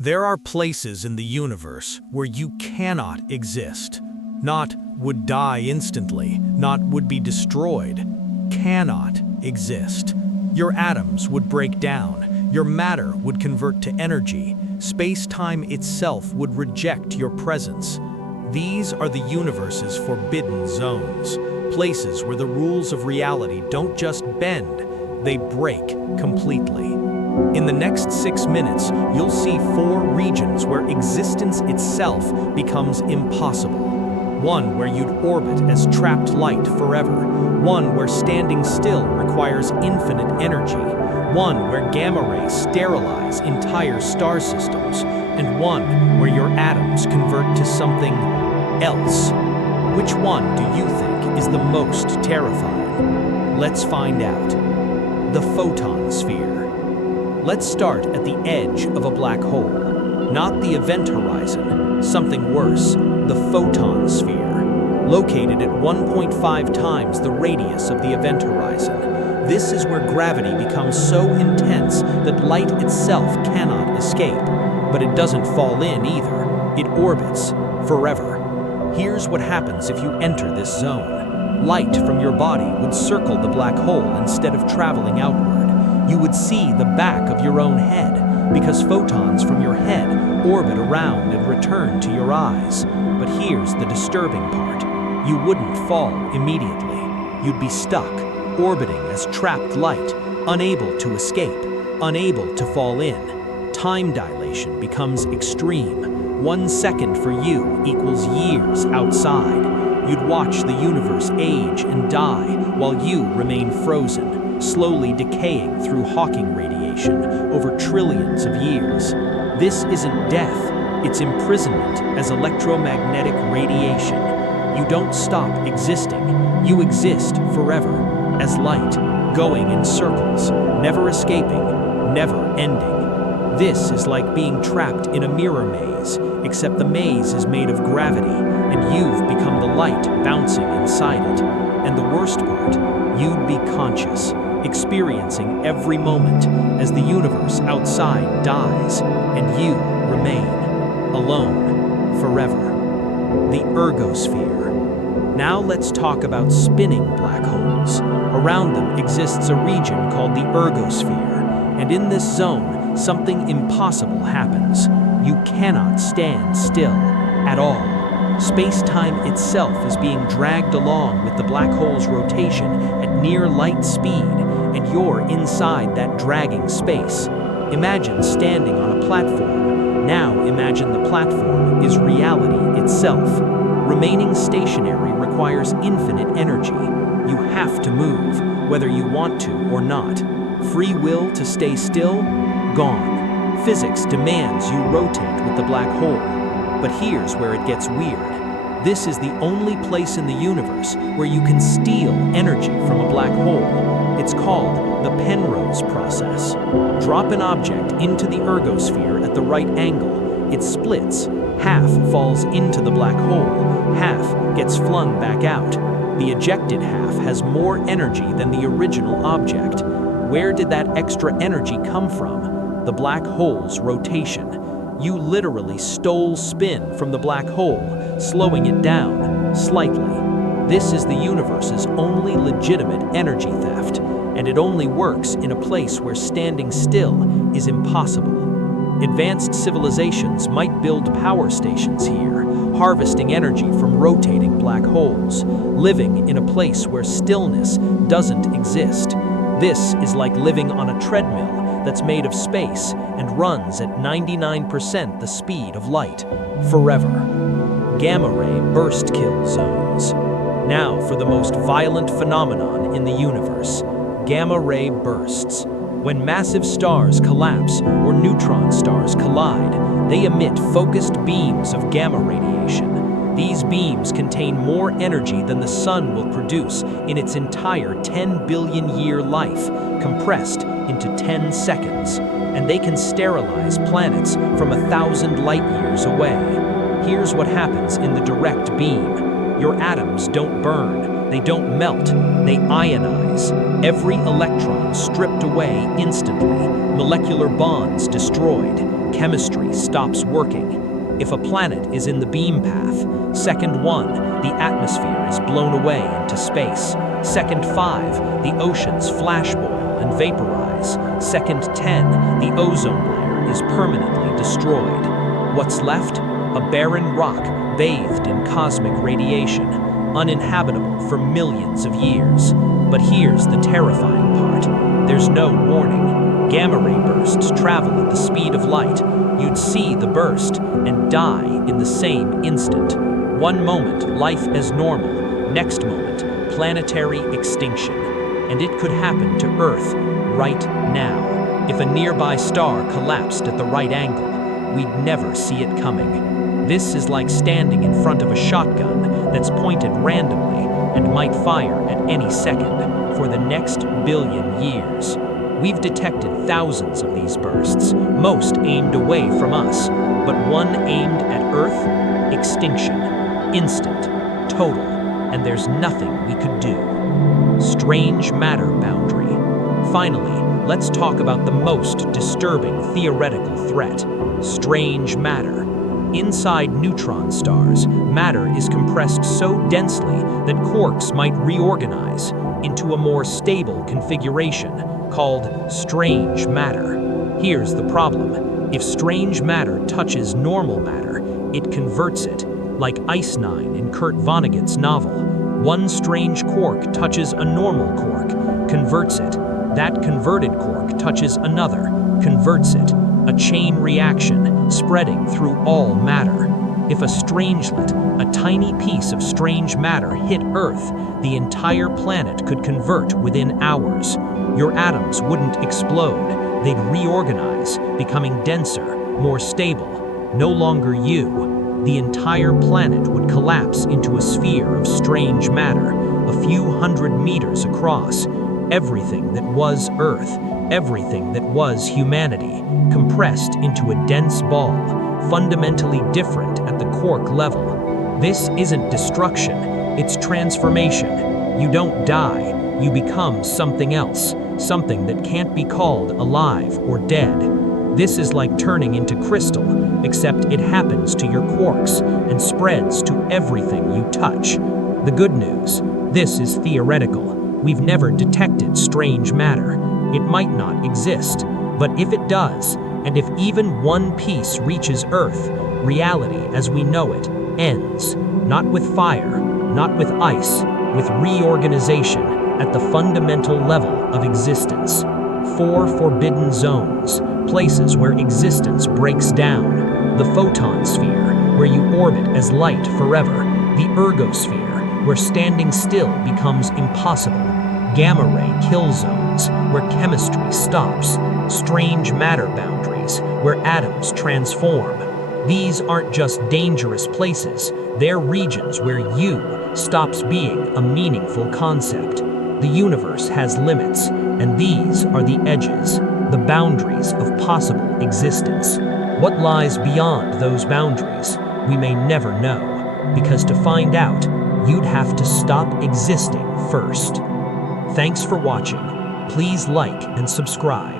There are places in the universe where you cannot exist. Not would die instantly, not would be destroyed. Cannot exist. Your atoms would break down, your matter would convert to energy, space-time itself would reject your presence. These are the universe's forbidden zones, places where the rules of reality don't just bend, they break completely. In the next 6 minutes, you'll see 4 regions where existence itself becomes impossible. One where you'd orbit as trapped light forever. One where standing still requires infinite energy. One where gamma rays sterilize entire star systems. And one where your atoms convert to something else. Which one do you think is the most terrifying? Let's find out. The photon sphere. Let's start at the edge of a black hole, not the event horizon, something worse, the photon sphere, located at 1.5 times the radius of the event horizon. This is where gravity becomes so intense that light itself cannot escape, but it doesn't fall in either. It orbits forever. Here's what happens if you enter this zone. Light from your body would circle the black hole instead of traveling outward. You would see the back of your own head, because photons from your head orbit around and return to your eyes. But here's the disturbing part. You wouldn't fall immediately. You'd be stuck, orbiting as trapped light, unable to escape, unable to fall in. Time dilation becomes extreme. 1 second for you equals years outside. You'd watch the universe age and die while you remain frozen, slowly decaying through Hawking radiation over trillions of years. This isn't death, it's imprisonment as electromagnetic radiation. You don't stop existing, you exist forever, as light, going in circles, never escaping, never ending. This is like being trapped in a mirror maze, except the maze is made of gravity, and you've become the light bouncing inside it. And the worst part, you'd be conscious, experiencing every moment as the universe outside dies, and you remain alone forever. The Ergosphere. Now let's talk about spinning black holes. Around them exists a region called the Ergosphere, and in this zone, something impossible happens. You cannot stand still at all. Space-time itself is being dragged along with the black hole's rotation at near light speed, and you're inside that dragging space. Imagine standing on a platform. Now imagine the platform is reality itself. Remaining stationary requires infinite energy. You have to move, whether you want to or not. Free will to stay still? Gone. Physics demands you rotate with the black hole. But here's where it gets weird. This is the only place in the universe where you can steal energy from a black hole. It's called the Penrose process. Drop an object into the ergosphere at the right angle. It splits. Half falls into the black hole. Half gets flung back out. The ejected half has more energy than the original object. Where did that extra energy come from? The black hole's rotation. You literally stole spin from the black hole, slowing it down slightly. This is the universe's only legitimate energy theft, and it only works in a place where standing still is impossible. Advanced civilizations might build power stations here, harvesting energy from rotating black holes, living in a place where stillness doesn't exist. This is like living on a treadmill that's made of space and runs at 99% the speed of light, forever. Gamma ray burst kill zones. Now for the most violent phenomenon in the universe, gamma ray bursts. When massive stars collapse or neutron stars collide, they emit focused beams of gamma radiation. These beams contain more energy than the sun will produce in its entire 10 billion year life, compressed into 10 seconds, and they can sterilize planets from 1,000 light years away. Here's what happens in the direct beam. Your atoms don't burn, They don't melt, they ionize. Every electron stripped away instantly, molecular bonds destroyed, chemistry stops working. If a planet is in the beam path, second 1, the atmosphere is blown away into space. Second 5, the oceans flash boil and vaporize. Second 10, the ozone layer is permanently destroyed. What's left? A barren rock bathed in cosmic radiation, uninhabitable for millions of years. But here's the terrifying part. There's no warning. Gamma ray bursts travel at the speed of light. You'd see the burst and die in the same instant. One moment, life as normal. Next moment, planetary extinction. And it could happen to Earth right now. If a nearby star collapsed at the right angle, we'd never see it coming. This is like standing in front of a shotgun that's pointed randomly and might fire at any second for the next billion years. We've detected thousands of these bursts, most aimed away from us, but one aimed at Earth, extinction, instant, total, and there's nothing we could do. Strange matter boundary. Finally, let's talk about the most disturbing theoretical threat, strange matter. Inside neutron stars, matter is compressed so densely that quarks might reorganize into a more stable configuration called strange matter. Here's the problem. If strange matter touches normal matter, it converts it, like Ice Nine in Kurt Vonnegut's novel. One strange quark touches a normal quark, converts it. That converted quark touches another, converts it. A chain reaction spreading through all matter. If a strangelet, a tiny piece of strange matter, hit Earth, the entire planet could convert within hours. Your atoms wouldn't explode, they'd reorganize, becoming denser, more stable. No longer you. The entire planet would collapse into a sphere of strange matter, a few hundred meters across. Everything that was Earth, everything that was humanity, compressed into a dense ball, fundamentally different at the quark level. This isn't destruction, it's transformation. You don't die, you become something else, something that can't be called alive or dead. This is like turning into crystal, except it happens to your quarks and spreads to everything you touch. The good news, this is theoretical. We've never detected strange matter. It might not exist, but if it does, and if even one piece reaches Earth, reality as we know it ends. Not with fire, not with ice, with reorganization at the fundamental level of existence. 4 forbidden zones, places where existence breaks down. The Photon sphere, where you orbit as light forever. The Ergosphere, where standing still becomes impossible. Gamma ray kill zones, where chemistry stops. Strange matter boundaries, where atoms transform. These aren't just dangerous places, they're regions where you stops being a meaningful concept. The universe has limits, and these are the edges, the boundaries of possible existence. What lies beyond those boundaries, we may never know, because to find out, you'd have to stop existing first. Thanks for watching. Please like and subscribe.